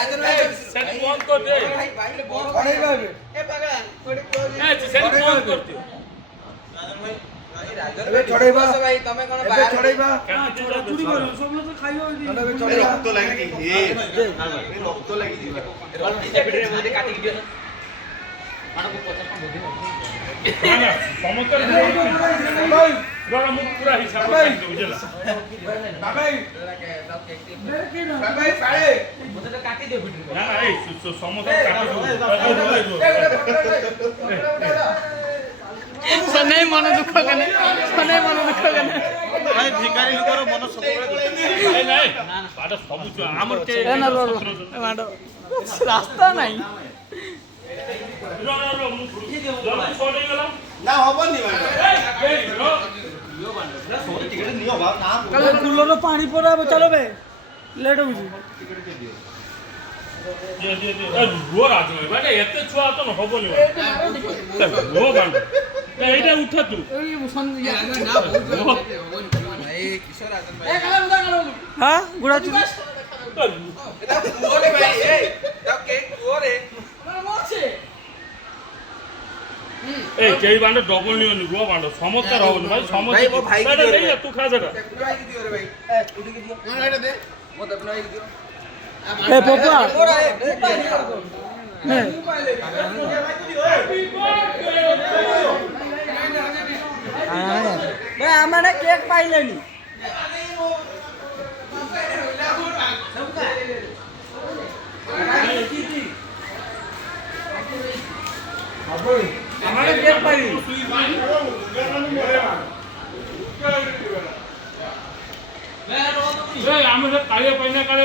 राजन भाई सेट बंद कर दे भाई भाई ले बंद अरे भाई ए पगला थोड़ी क्लोज ए सेट बंद कर दियो राजन अबे छोड़ेबा भाई तमे कोन अबे बाहर छोड़ेबा চুরি করো সব লোক তো খাইও দি अबे छोड़ेबा রক্ত লাগি এ রক্ত লাগি দিবা মধ্যে কাটি দিও না মানব 50 বুদ্ধি না না সমতল भाई রড়া মুখ পুরা হিসাব করে বুঝলা भाई भाई सारे মধ্যে কাটি দিও ভিডিও না না এই সমতল কাটি সনাই মন দুঃখ কেন সনাই মন দুঃখ কেন ভাই ভিখারি লোকর মন সকলে এই নাই পাটা সবুজ আমার কে না মাডো রাস্তা নাই রড়া মুখ জল ছড়ে গেলাম না হবনি ভাই এই রো সোনি টিকেট নিও ভাই না কালে কুলর পানি পড়াবো চলো বে লেট হউছি দে দে দে রো রাজু ভাই এতে ছুয়া তো হবনি রো বান্ড এইটা উঠা তুই এই সন্ধ্যা না বহুত এই কিশোর রাজন ভাই হ্যাঁ গুড়া চুরি এটা পুরে ভাই এই দাও কেক পুরে এই কেই বান্ড ডবল নিও নি রো বান্ড সমস্যার হবনি ভাই সমস্যা ভাই, वो भाई की এটা दियो দেই रे। তুই খা যেটা अपना भाई दियो रे भाई उठी के दियो ना এটা দে वो तो अपना भाई दियो এ পোপা पूरा है নে ভাই আমারে কেক পাইলেনি আমারে কেক পাইলি এই আমি কালে পাইনা কালে